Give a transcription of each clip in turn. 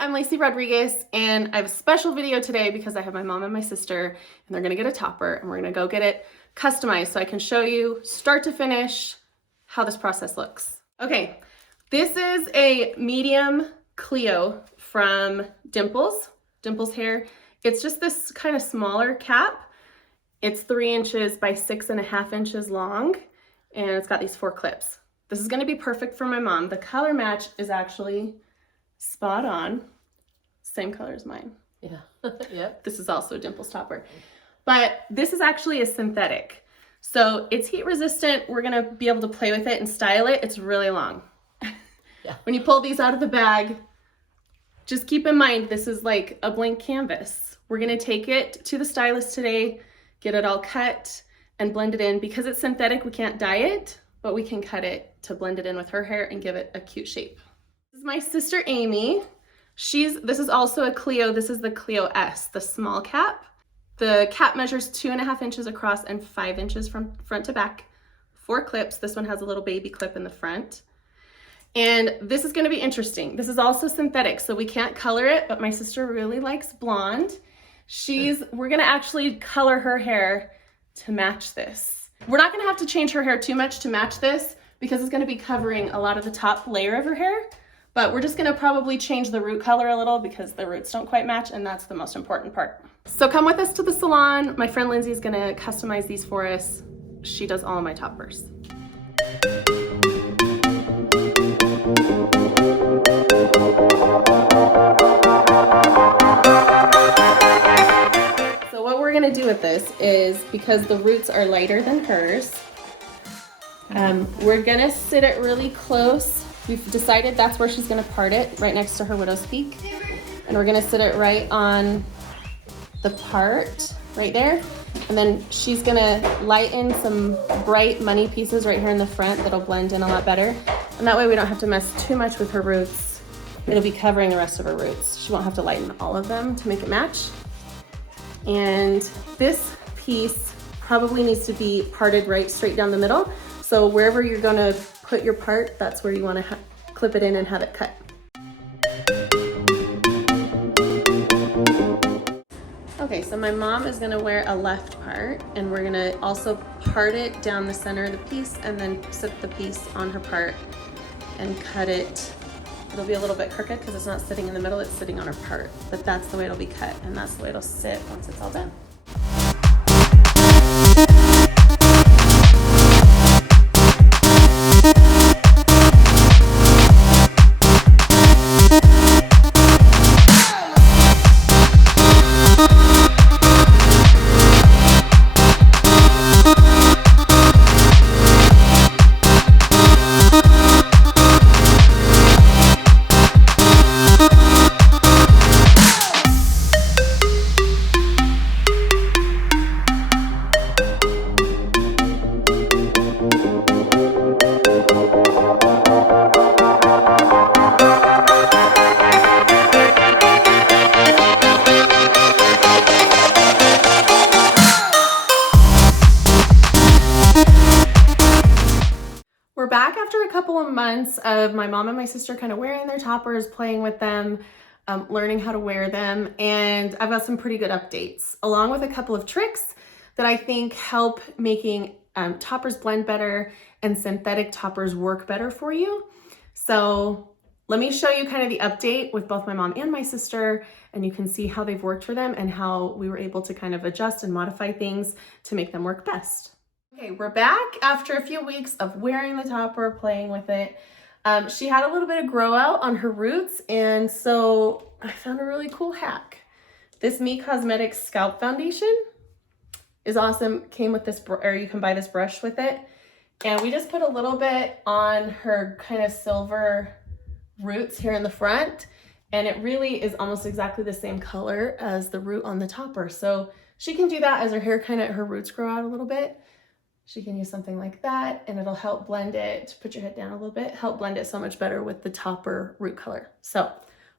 I'm Lacey Rodriguez, and I have a special video today because I have my mom and my sister, and they're gonna get a topper, and we're gonna go get it customized so I can show you start to finish how this process looks. Okay, this is a medium Clio from Dimples Hair. It's just this kind of smaller cap. It's 3 inches by 6.5 inches long, and it's got these 4 clips. This is gonna be perfect for my mom. The color match is actually spot on. Same color as mine. Yeah. Yep. This is also a Dimples topper. But this is actually a synthetic. So it's heat resistant. We're gonna be able to play with it and style it. It's really long. Yeah. When you pull these out of the bag, just keep in mind, this is like a blank canvas. We're gonna take it to the stylist today, get it all cut and blend it in. Because it's synthetic, we can't dye it, but we can cut it to blend it in with her hair and give it a cute shape. This is my sister Amy. This is also a Clio. This is the Clio S, the small cap. The cap measures 2.5 inches across and 5 inches from front to back. 4 clips. This one has a little baby clip in the front. And this is gonna be interesting. This is also synthetic, so we can't color it, but my sister really likes blonde. We're gonna actually color her hair to match this. We're not gonna have to change her hair too much to match this because it's gonna be covering a lot of the top layer of her hair. But we're just gonna probably change the root color a little because the roots don't quite match, and that's the most important part. So come with us to the salon. My friend Lindsay is gonna customize these for us. She does all of my toppers. So what we're gonna do with this is, because the roots are lighter than hers, we're gonna sit it really close. We've decided that's where she's gonna part it, right next to her widow's peak. And we're gonna sit it right on the part, right there. And then she's gonna lighten some bright money pieces right here in the front that'll blend in a lot better. And that way we don't have to mess too much with her roots. It'll be covering the rest of her roots. She won't have to lighten all of them to make it match. And this piece probably needs to be parted right straight down the middle. So wherever you're gonna put your part, that's where you wanna clip it in and have it cut. Okay, so my mom is gonna wear a left part, and we're gonna also part it down the center of the piece and then sit the piece on her part and cut it. It'll be a little bit crooked because it's not sitting in the middle, it's sitting on her part. But that's the way it'll be cut, and that's the way it'll sit once it's all done. We're back after a couple of months of my mom and my sister kind of wearing their toppers, playing with them, learning how to wear them, and I've got some pretty good updates, along with a couple of tricks that I think help making toppers blend better and synthetic toppers work better for you. So let me show you kind of the update with both my mom and my sister, and you can see how they've worked for them and how we were able to kind of adjust and modify things to make them work best. Okay, we're back after a few weeks of wearing the topper, playing with it. She had a little bit of grow out on her roots, and so I found a really cool hack. This Me Cosmetics Scalp Foundation is awesome. Came with this, or you can buy this brush with it. And we just put a little bit on her kind of silver roots here in the front, and it really is almost exactly the same color as the root on the topper. So she can do that as her hair her roots grow out a little bit. She can use something like that, and it'll help blend it. Put your head down a little bit, help blend it so much better with the topper root color. So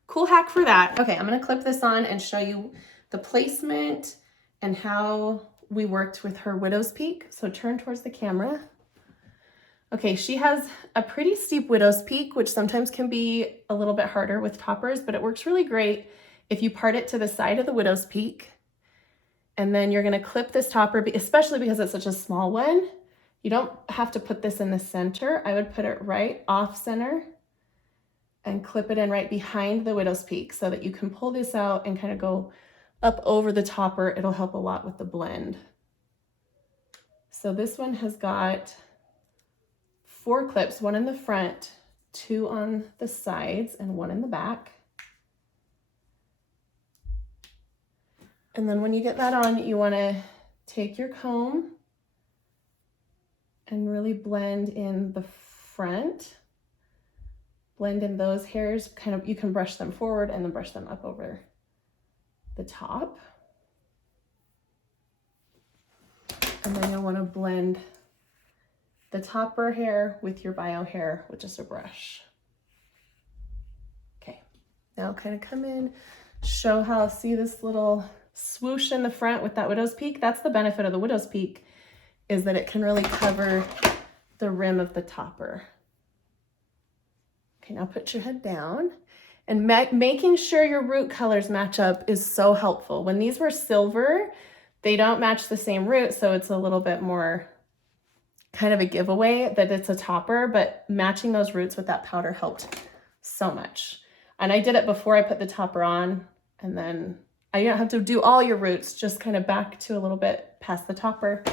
cool hack for that. Okay, I'm gonna clip this on and show you the placement and how we worked with her widow's peak. So turn towards the camera. Okay, she has a pretty steep widow's peak, which sometimes can be a little bit harder with toppers, but it works really great if you part it to the side of the widow's peak. And then you're gonna clip this topper, especially because it's such a small one. You don't have to put this in the center. I would put it right off center and clip it in right behind the widow's peak so that you can pull this out and kind of go up over the topper. It'll help a lot with the blend. So this one has got 4 clips, 1 in the front, 2 on the sides, and 1 in the back. And then when you get that on, you want to take your comb and really blend in the front. Blend in those hairs, kind of, you can brush them forward and then brush them up over the top. And then you'll want to blend the topper hair with your bio hair with just a brush. Okay, now kind of come in, show how, see this little swoosh in the front with that widow's peak? That's the benefit of the widow's peak, is that it can really cover the rim of the topper. Okay, now put your head down. And making sure your root colors match up is so helpful. When these were silver, they don't match the same root, so it's a little bit more kind of a giveaway that it's a topper, but matching those roots with that powder helped so much. And I did it before I put the topper on, and then I don't have to do all your roots, just kind of back to a little bit past the topper.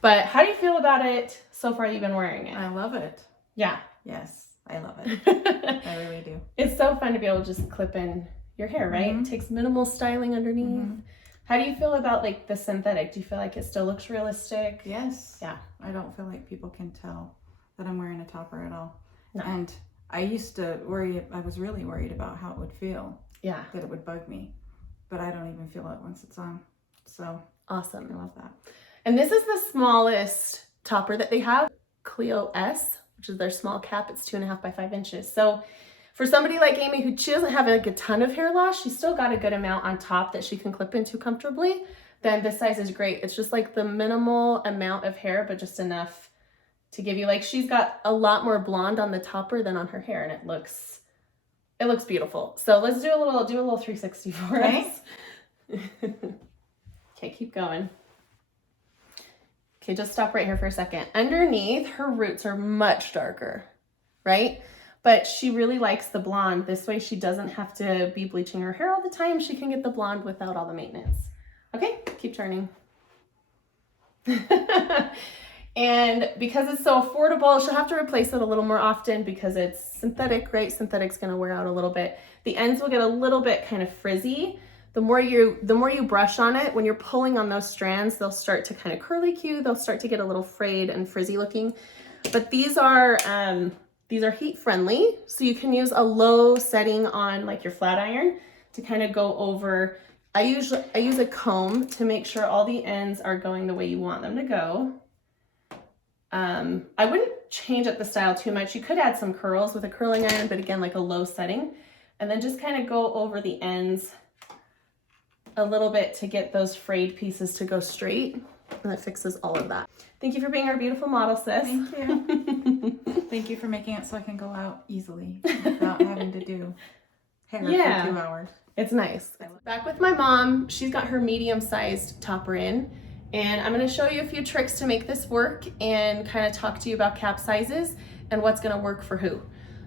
But how do you feel about it so far that you've been wearing it? I love it. Yeah. Yes, I love it. I really do. It's so fun to be able to just clip in your hair, right? Mm-hmm. It takes minimal styling underneath. Mm-hmm. How do you feel about like the synthetic? Do you feel like it still looks realistic? Yes. Yeah. I don't feel like people can tell that I'm wearing a topper at all. No. And I used to worry, I was really worried about how it would feel. Yeah. That it would bug me. But I don't even feel it once it's on. So Awesome. I love that. And this is the smallest topper that they have, Clio S, which is their small cap. It's 2.5 by 5 inches. So for somebody like Amy, who she doesn't have like a ton of hair loss, she's still got a good amount on top that she can clip into comfortably, then this size is great. It's just like the minimal amount of hair, but just enough to give you, like, she's got a lot more blonde on the topper than on her hair, and it looks beautiful. So let's do a little 360 for us. Okay, keep going. Okay, just stop right here for a second. Underneath, her roots are much darker, right? But she really likes the blonde. This way she doesn't have to be bleaching her hair all the time. She can get the blonde without all the maintenance. Okay, keep turning. And because it's so affordable, she'll have to replace it a little more often because it's synthetic, right? Synthetic's gonna wear out a little bit. The ends will get a little bit kind of frizzy. The more you brush on it, when you're pulling on those strands, they'll start to kind of curlicue. They'll start to get a little frayed and frizzy looking. But these are heat friendly, so you can use a low setting on like your flat iron to kind of go over. I use a comb to make sure all the ends are going the way you want them to go. I wouldn't change up the style too much. You could add some curls with a curling iron, but again, like a low setting, and then just kind of go over the ends a little bit to get those frayed pieces to go straight, and that fixes all of that. Thank you for being our beautiful model, sis. Thank you. Thank you for making it so I can go out easily without having to do hair for 2 hours. It's nice. Back with my mom, she's got her medium-sized topper in, and I'm gonna show you a few tricks to make this work and kind of talk to you about cap sizes and what's gonna work for who.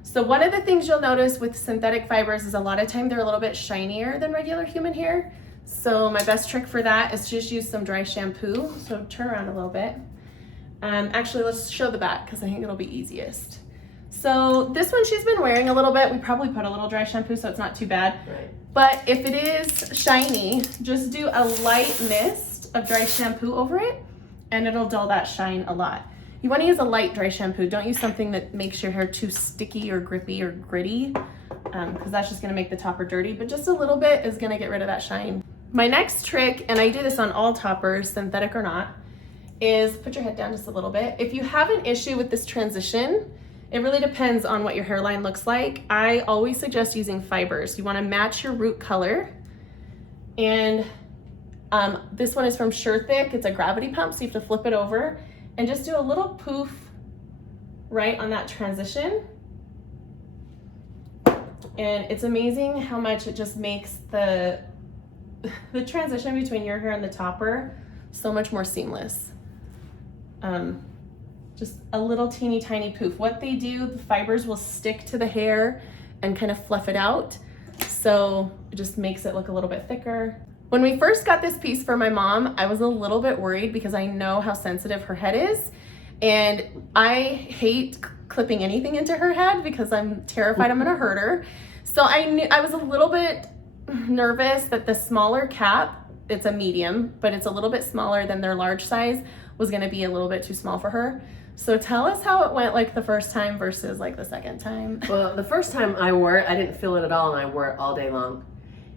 So one of the things you'll notice with synthetic fibers is a lot of time they're a little bit shinier than regular human hair. So my best trick for that is just use some dry shampoo. So turn around a little bit. Actually, let's show the back because I think it'll be easiest. So this one she's been wearing a little bit. We probably put a little dry shampoo so it's not too bad. Right. But if it is shiny, just do a light mist of dry shampoo over it and it'll dull that shine a lot. You want to use a light dry shampoo. Don't use something that makes your hair too sticky or grippy or gritty because that's just going to make the topper dirty, but just a little bit is going to get rid of that shine. My next trick, and I do this on all toppers, synthetic or not, is put your head down just a little bit. If you have an issue with this transition, it really depends on what your hairline looks like. I always suggest using fibers. You want to match your root color. And this one is from SureThick. It's a gravity pump, so you have to flip it over and just do a little poof right on that transition. And it's amazing how much it just makes the transition between your hair and the topper so much more seamless. Just a little teeny tiny poof. What they do, the fibers will stick to the hair and kind of fluff it out. So it just makes it look a little bit thicker. When we first got this piece for my mom, I was a little bit worried because I know how sensitive her head is. And I hate clipping anything into her head because I'm terrified I'm gonna hurt her. So I was a little bit nervous that the smaller cap, it's a medium, but it's a little bit smaller than their large size, was gonna be a little bit too small for her. So tell us how it went like the first time versus like the second time. Well, the first time I wore it, I didn't feel it at all, and I wore it all day long.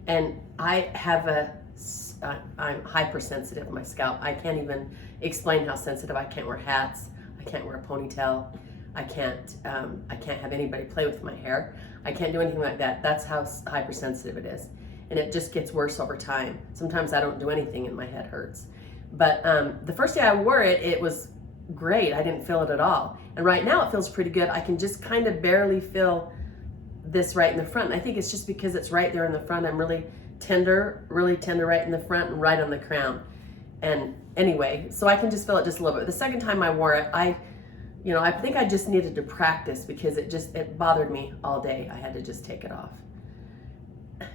And I have I'm hypersensitive on my scalp. I can't even explain how sensitive. I can't wear hats. I can't wear a ponytail. I can't have anybody play with my hair. I can't do anything like that. That's how hypersensitive it is. And it just gets worse over time. Sometimes I don't do anything and my head hurts. But the first day I wore it, it was great. I didn't feel it at all. And right now it feels pretty good. I can just kind of barely feel this right in the front. And I think it's just because it's right there in the front. I'm really tender right in the front and right on the crown. And anyway, so I can just feel it just a little bit. The second time I wore it, I think I just needed to practice because it bothered me all day. I had to just take it off.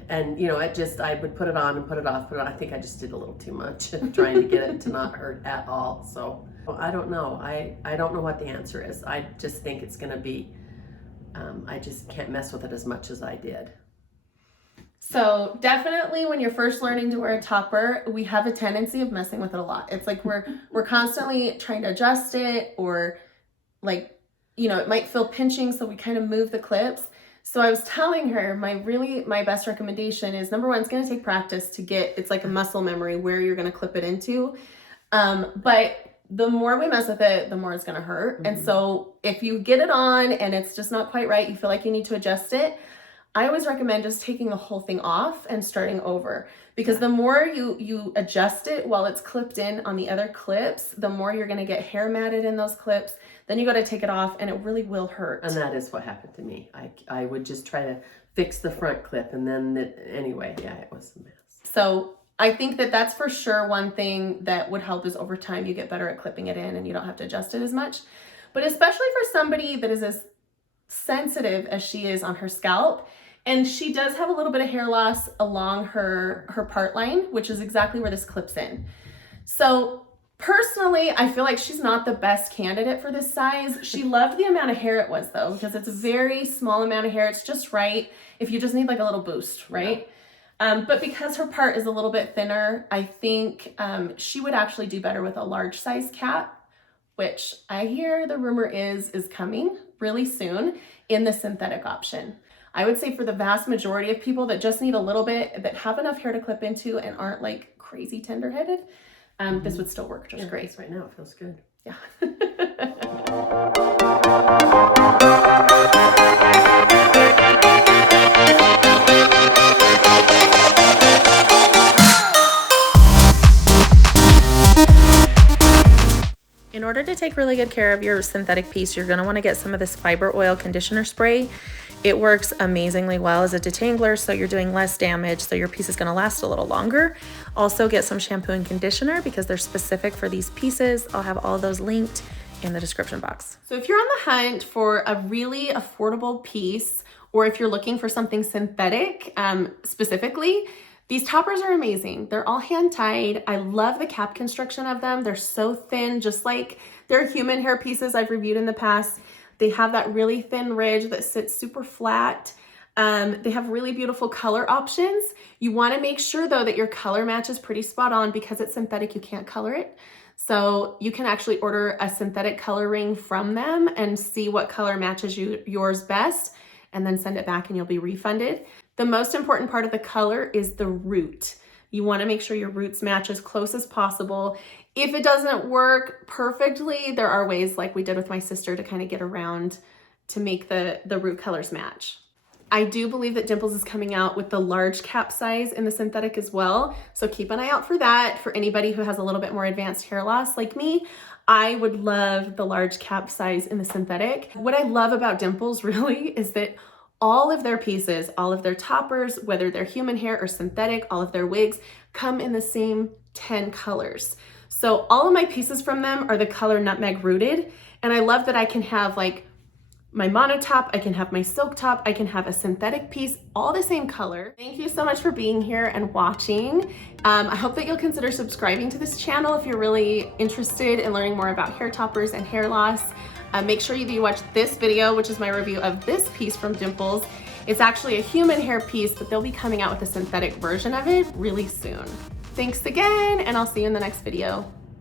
And I would put it on and put it off, put it on. I think I just did a little too much trying to get it to not hurt at all. So I don't know. I don't know what the answer is. I just think it's gonna be, I just can't mess with it as much as I did. So definitely when you're first learning to wear a topper, we have a tendency of messing with it a lot. It's like we're constantly trying to adjust it, or like, it might feel pinching, so we kind of move the clips. So I was telling her my best recommendation is, number one, it's going to take practice to it's like a muscle memory where you're going to clip it into. But the more we mess with it, the more it's going to hurt. Mm-hmm. And so if you get it on and it's just not quite right, you feel like you need to adjust it, I always recommend just taking the whole thing off and starting over, because the more you adjust it while it's clipped in on the other clips, the more you're going to get hair matted in those clips. Then you got to take it off and it really will hurt. And that is what happened to me. I would just try to fix the front clip, and then it was a mess. So I think that's for sure one thing that would help is over time you get better at clipping it in and you don't have to adjust it as much. But especially for somebody that is as sensitive as she is on her scalp, and she does have a little bit of hair loss along her part line, which is exactly where this clips in. So personally, I feel like she's not the best candidate for this size. She loved the amount of hair it was though, because it's a very small amount of hair. It's just right if you just need like a little boost, right? Yeah. But because her part is a little bit thinner, I think she would actually do better with a large size cap, which I hear the rumor is coming really soon in the synthetic option. I would say for the vast majority of people that just need a little bit, that have enough hair to clip into and aren't like crazy tender-headed, this would still work just great. Right now it feels good. Yeah. In order to take really good care of your synthetic piece, you're going to want to get some of this fiber oil conditioner spray. It works amazingly well as a detangler, so you're doing less damage, so your piece is going to last a little longer. Also get some shampoo and conditioner because they're specific for these pieces. I'll have all those linked in the description box. So if you're on the hunt for a really affordable piece, or if you're looking for something synthetic specifically, these toppers are amazing. They're all hand tied. I love the cap construction of them. They're so thin, just like their human hair pieces I've reviewed in the past. They have that really thin ridge that sits super flat. They have really beautiful color options. You want to make sure though that your color match is pretty spot on, because it's synthetic, you can't color it. So you can actually order a synthetic color ring from them and see what color matches yours best, and then send it back and you'll be refunded. The most important part of the color is the root. You want to make sure your roots match as close as possible. If it doesn't work perfectly, there are ways, like we did with my sister, to kind of get around to make the root colors match. I do believe that Dimples is coming out with the large cap size in the synthetic as well. So keep an eye out for that for anybody who has a little bit more advanced hair loss like me. I would love the large cap size in the synthetic. What I love about Dimples really is that all of their pieces, all of their toppers, whether they're human hair or synthetic, all of their wigs come in the same 10 colors. So all of my pieces from them are the color Nutmeg Rooted. And I love that I can have like my mono top, I can have my silk top, I can have a synthetic piece, all the same color. Thank you so much for being here and watching. I hope that you'll consider subscribing to this channel if you're really interested in learning more about hair toppers and hair loss. Make sure you watch this video, which is my review of this piece from Dimples. It's actually a human hair piece, but they'll be coming out with a synthetic version of it really soon. Thanks again, and I'll see you in the next video.